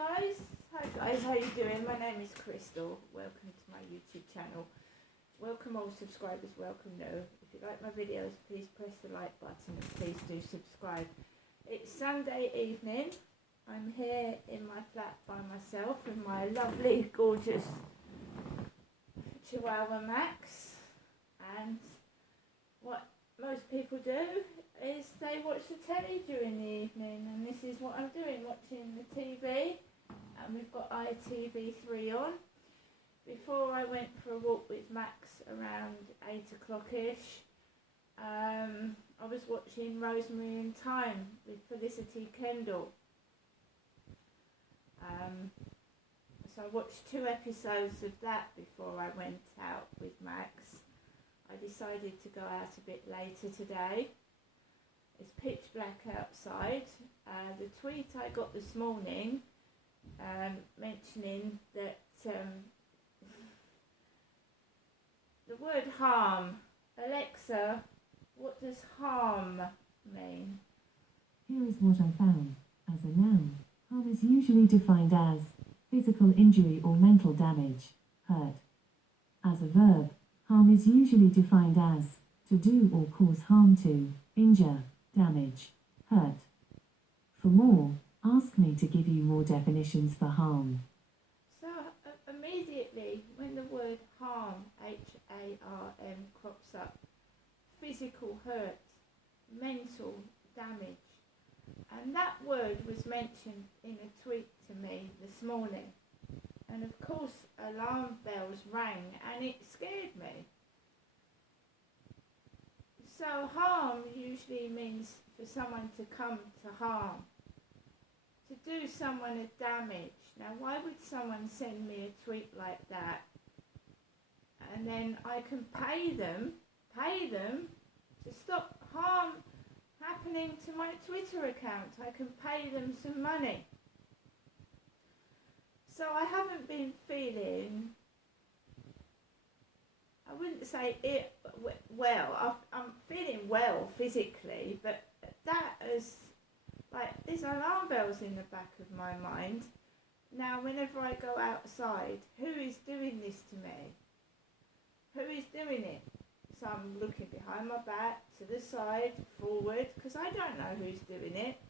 guys. Hi guys, how you doing? My name is Crystal. Welcome to my YouTube channel. Welcome all subscribers, welcome new. If you like my videos, please press the like button and please do subscribe. It's Sunday evening. I'm here in my flat by myself with my lovely, gorgeous Chihuahua Max. And what most people do is they watch the telly during the evening, and this is what I'm doing, watching the TV. And we've got ITV3 on. Before I went for a walk with Max around 8 o'clock-ish, I was watching Rosemary and Thyme with Felicity Kendall. So I watched 2 episodes of that before I went out with Max. I decided to go out a bit later today. It's pitch black outside. The tweet I got this morning mentioning that the word harm. Alexa, what does harm mean? Here is what I found. As a noun, harm is usually defined as physical injury or mental damage, hurt. As a verb, harm is usually defined as to do or cause harm to, injure, damage, hurt. For more, ask me to give you more definitions for harm. So immediately when the word harm, H-A-R-M, crops up, physical hurt, mental damage, and that word was mentioned in a tweet to me this morning. And of course alarm bells rang and it scared me. So harm usually means for someone to come to harm, to do someone a damage. Now why would someone send me a tweet like that and then I can pay them to stop harm happening to my Twitter account? I can pay them some money. So I haven't been feeling, I wouldn't say it well, I'm feeling well physically, but that is like, there's alarm bells in the back of my mind. Now whenever I go outside, who is doing this to me? Who is doing it? So I'm looking behind my back, to the side, forward, because I don't know who's doing it.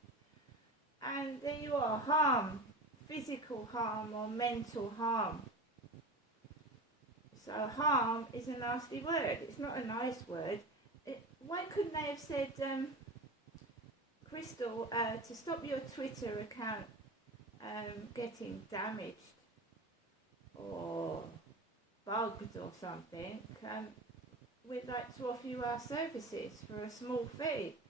And there you are, harm. Physical harm or mental harm. So harm is a nasty word. It's not a nice word. Why couldn't they have said, Crystal, to stop your Twitter account getting damaged or bugged or something, we'd like to offer you our services for a small fee.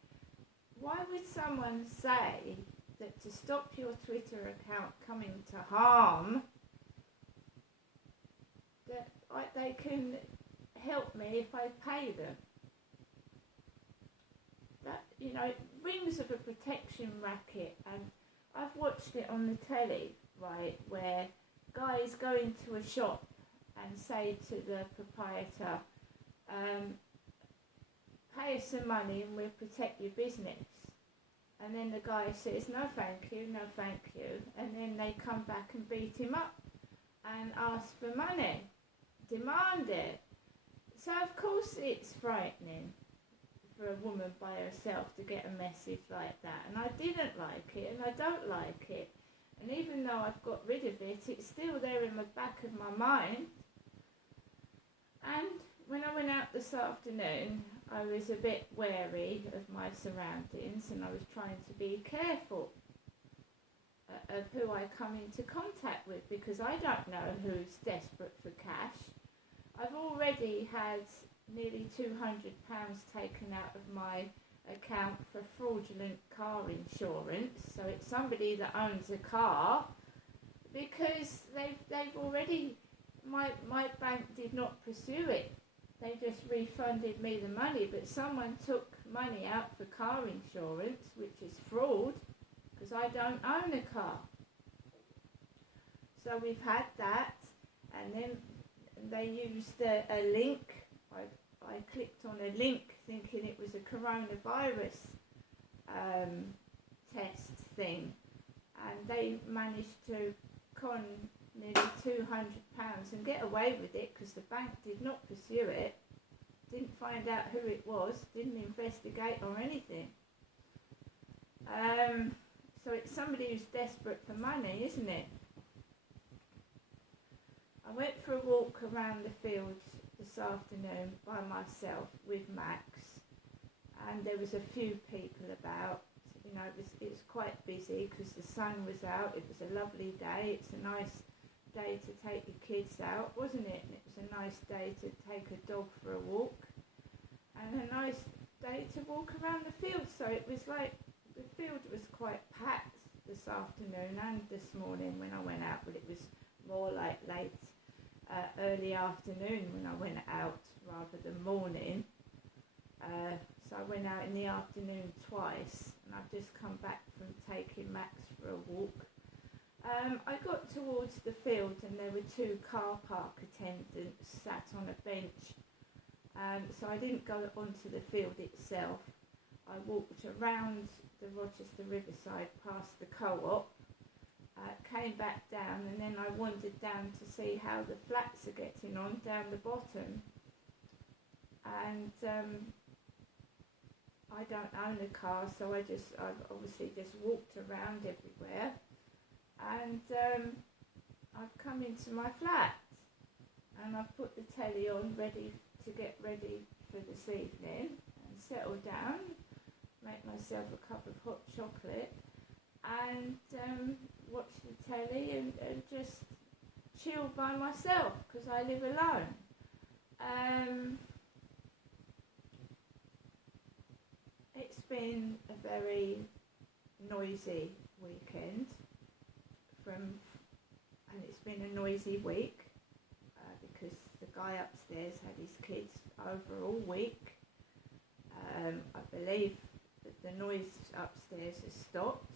Why would someone say that to stop your Twitter account coming to harm, that they can help me if I pay them? That, you know, it rings of a protection racket, and I've watched it on the telly, right, where guys go into a shop and say to the proprietor, pay us some money and we'll protect your business. And then the guy says, no thank you, no thank you. And then they come back and beat him up and ask for money, demand it. So of course it's frightening for a woman by herself to get a message like that. And I didn't like it, and I don't like it. And even though I've got rid of it, it's still there in the back of my mind. And when I went out this afternoon, I was a bit wary of my surroundings, and I was trying to be careful of who I come into contact with, because I don't know who's desperate for cash. I've already had nearly £200 taken out of my account for fraudulent car insurance. So it's somebody that owns a car, because they've already, my bank did not pursue it. They just refunded me the money, but someone took money out for car insurance, which is fraud, because I don't own a car. So we've had that, and then they used a link. I clicked on a link thinking it was a coronavirus test thing, and they managed to con nearly £200 and get away with it because the bank did not pursue it, didn't find out who it was, didn't investigate or anything. So it's somebody who's desperate for money, isn't it? I went for a walk around the fields this afternoon by myself with Max, and there was a few people about. You know, it was quite busy because the sun was out. It was a lovely day. It's a nice day to take your kids out, wasn't it? And it was a nice day to take a dog for a walk, and a nice day to walk around the field. So it was like the field was quite packed this afternoon and this morning when I went out, but it was more like early afternoon when I went out rather than morning. So I went out in the afternoon twice, and I've just come back from taking Max for a walk. I got towards the field and there were two car park attendants sat on a bench. So I didn't go onto the field itself. I walked around the Rochester Riverside past the co-op, came back down, and then I wandered down to see how the flats are getting on down the bottom. And I don't own a car, so I've obviously just walked around everywhere, and I've come into my flat, and I've put the telly on ready for this evening, and settle down, make myself a cup of hot chocolate, and watch the telly and just chill by myself because I live alone. It's been a very noisy weekend, and it's been a noisy week because the guy upstairs had his kids over all week. I believe that the noise upstairs has stopped.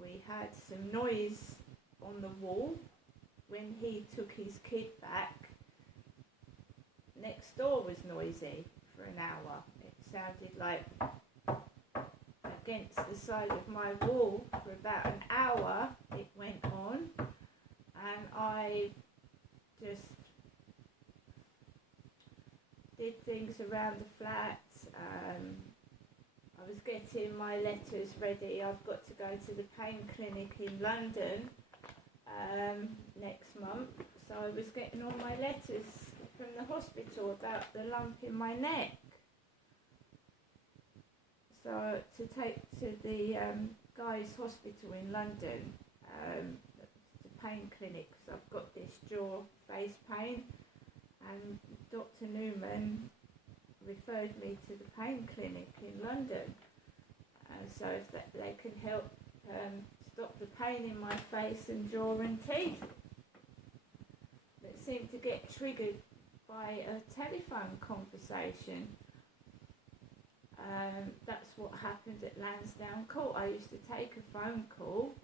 We had some noise on the wall when he took his kid back. Next door was noisy for an hour. It sounded like against the side of my wall for about an hour it went on, and I just did things around the flat. I was getting my letters ready. I've got to go to the pain clinic in London next month, so I was getting all my letters from the hospital about the lump in my neck. So to take to the Guy's Hospital in London, the pain clinic, because I've got this jaw face pain, and Dr. Newman referred me to the pain clinic in London, so if they can help stop the pain in my face and jaw and teeth that seemed to get triggered by a telephone conversation. That's what happened at Lansdowne Court. I used to take a phone call,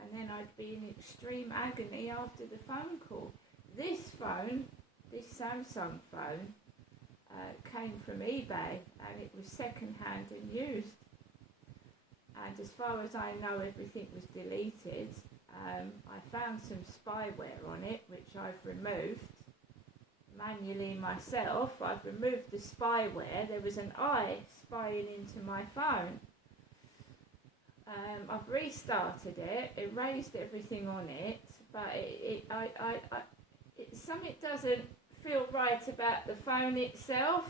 and then I'd be in extreme agony after the phone call. This phone, this Samsung phone, came from eBay, and it was second-hand and used. And as far as I know, everything was deleted. I found some spyware on it, which I've removed manually myself. I've removed the spyware. There was an eye spying into my phone. I've restarted it, erased everything on it, but something doesn't feel right about the phone itself.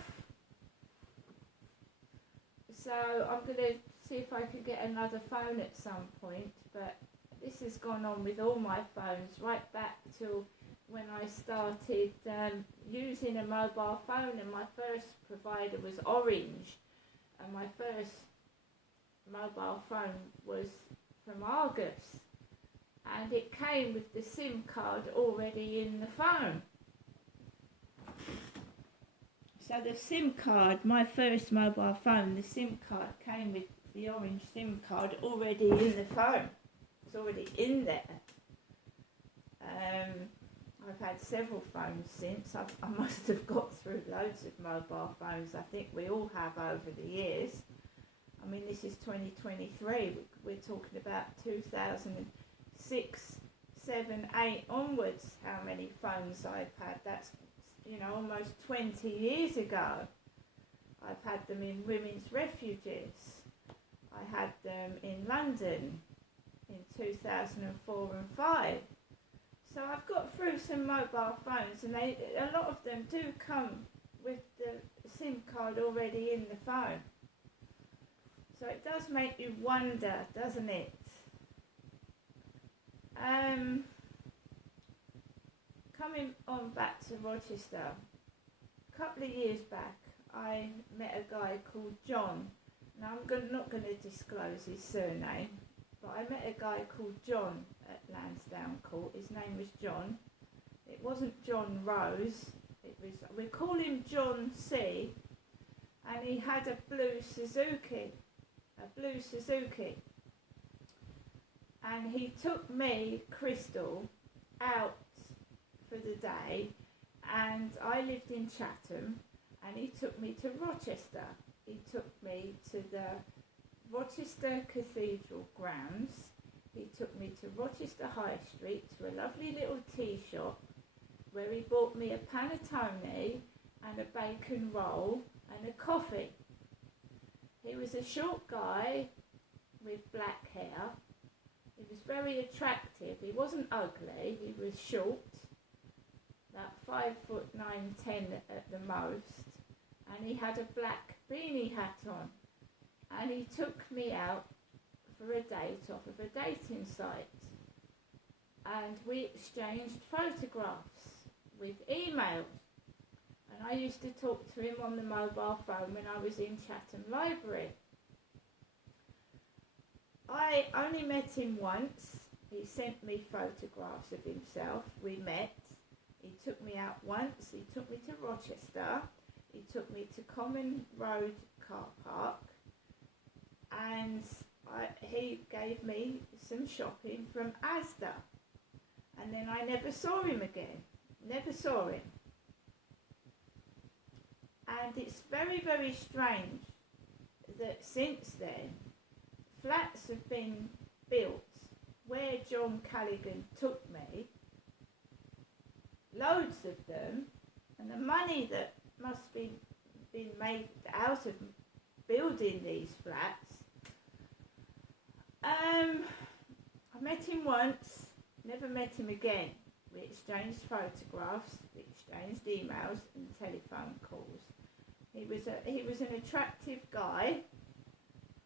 So I'm going to see if I can get another phone at some point, but this has gone on with all my phones right back to when I started using a mobile phone, and my first provider was Orange, and my first mobile phone was from Argus, and it came with the SIM card already in the phone. So the SIM card, my first mobile phone, the SIM card came with the Orange SIM card already in the phone. It's already in there. I've had several phones since. I must have got through loads of mobile phones. I think we all have over the years. I mean, this is 2023. We're talking about 2006, 7, 8 onwards. How many phones I've had? That's, almost 20 years ago. I've had them in women's refuges. I had them in London in 2004 and 5. So I've got through some mobile phones, and a lot of them do come with the SIM card already in the phone. So it does make you wonder, doesn't it? Coming on back to Rochester, a couple of years back, I met a guy called John. Now I'm not going to disclose his surname, but I met a guy called John at Lansdowne Court. His name was John. It wasn't John Rose. We call him John C. And he had a blue Suzuki. And he took me, Crystal, out for the day, and I lived in Chatham, and he took me to Rochester. He took me to the Rochester Cathedral grounds. He took me to Rochester High Street to a lovely little tea shop where he bought me a panettone and a bacon roll and a coffee. He was a short guy with black hair. He was very attractive. He wasn't ugly. He was short, about 5'9", 10" at the most, and he had a black beanie hat on. And he took me out for a date off of a dating site, and we exchanged photographs with emails. And I used to talk to him on the mobile phone when I was in Chatham Library. I only met him once. He sent me photographs of himself. We met. He took me out once. He took me to Rochester. He took me to Common Road car park. And he gave me some shopping from Asda. And then I never saw him again. Never saw him. And it's very, very strange that since then, flats have been built where John Callaghan took me, loads of them, and the money that must be been made out of building these flats. I met him once, never met him again. We exchanged photographs, we exchanged emails and telephone calls. He was an attractive guy.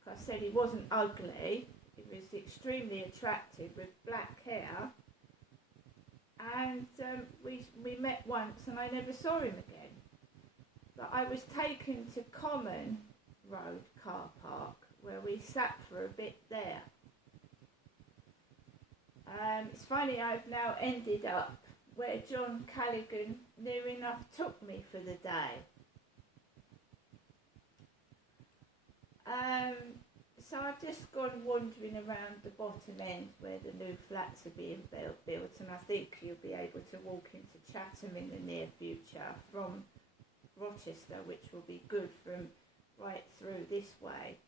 Like I said, he wasn't ugly. He was extremely attractive with black hair. And we met once, and I never saw him again. But I was taken to Common Road car park, where we sat for a bit there. It's funny, I've now ended up where John Callaghan near enough took me for the day. So I've just gone wandering around the bottom end where the new flats are being built, and I think you'll be able to walk into Chatham in the near future from Rochester, which will be good from right through this way.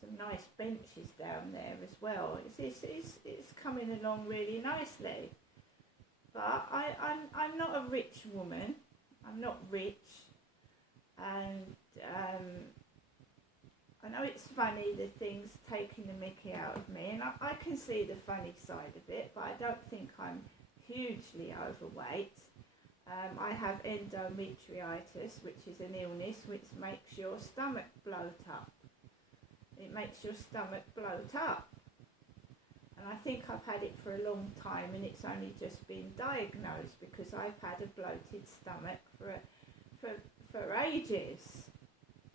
Some nice benches down there as well. It's coming along really nicely. But I'm not a rich woman. I'm not rich, and I know it's funny, the things taking the mickey out of me, and I can see the funny side of it, but I don't think I'm hugely overweight. I have endometritis, which is an illness which makes your stomach bloat up. It makes your stomach bloat up. And I think I've had it for a long time, and it's only just been diagnosed because I've had a bloated stomach for ages.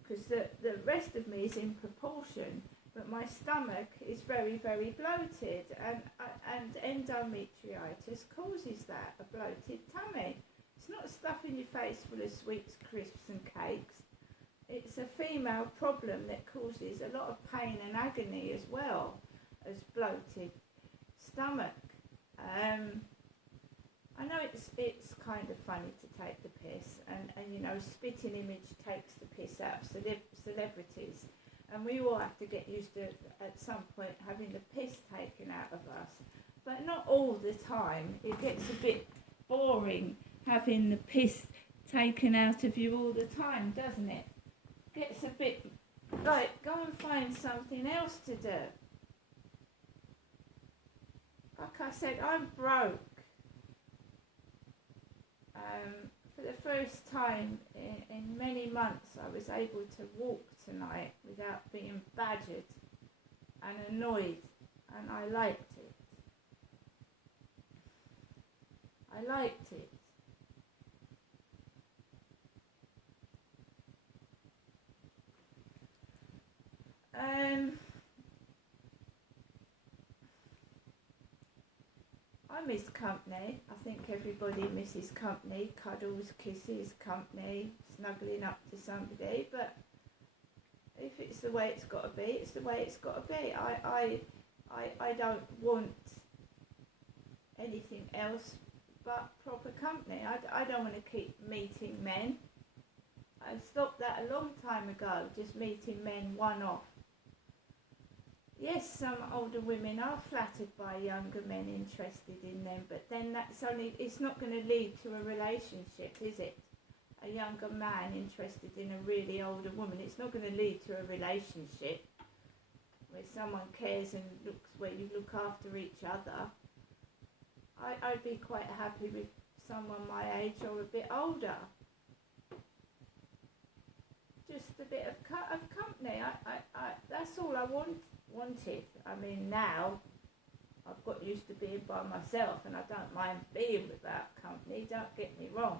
Because the rest of me is in proportion, but my stomach is very, very bloated, and endometritis causes that, a bloated tummy. It's not stuffing your face full of sweets, crisps and cakes. It's a female problem that causes a lot of pain and agony as well as bloated stomach. I know it's kind of funny to take the piss, and spitting image takes the piss out of celebrities, And we all have to get used to, at some point, having the piss taken out of us. But not all the time. It gets a bit boring having the piss taken out of you all the time, doesn't it? Gets a bit like, go and find something else to do. Like I said, I'm broke. For the first time in many months, I was able to walk tonight without being badgered and annoyed, and I liked it. I liked it. I miss company. I think everybody misses company, cuddles, kisses, company, snuggling up to somebody. But if it's the way it's got to be, it's the way it's got to be. I don't want anything else but proper company. I don't want to keep meeting men. I stopped that a long time ago, just meeting men one-off. Yes, some older women are flattered by younger men interested in them, but then it's not going to lead to a relationship, is it? A younger man interested in a really older woman, it's not going to lead to a relationship where someone cares and looks, where you look after each other. I'd be quite happy with someone my age or a bit older. Just a bit of company. That's all I wanted. I mean, now I've got used to being by myself, and I don't mind being without company, don't get me wrong.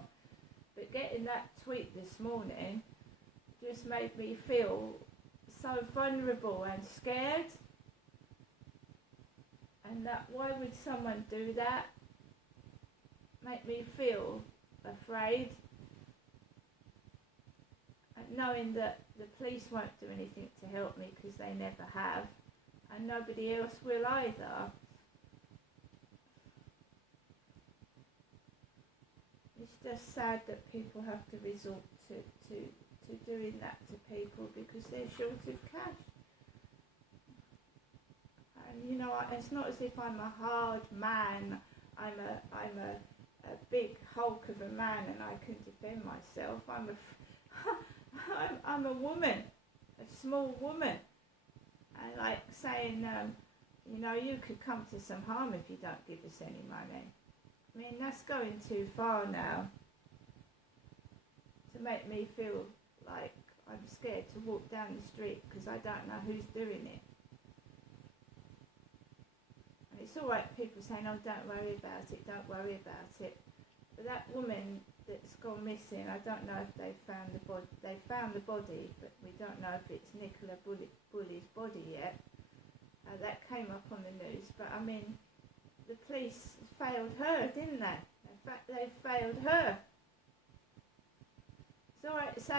But getting that tweet this morning just made me feel so vulnerable and scared. And that, why would someone do that? Make me feel afraid. And knowing that the police won't do anything to help me because they never have. And nobody else will either. It's just sad that people have to resort to doing that to people because they're short of cash. And you know, it's not as if I'm a hard man. I'm a big hulk of a man and I can defend myself. I'm a woman, a small woman. And like saying, you know, you could come to some harm if you don't give us any money. I mean, that's going too far now to make me feel like I'm scared to walk down the street because I don't know who's doing it. And it's all right, people saying, oh, don't worry about it, don't worry about it. But that woman that's gone missing, I don't know if they found the body. They found the body, but we don't know if it's Nicola Bulley's body yet. That came up on the news, but I mean, the police failed her, didn't they? In fact, they failed her. It's all right to say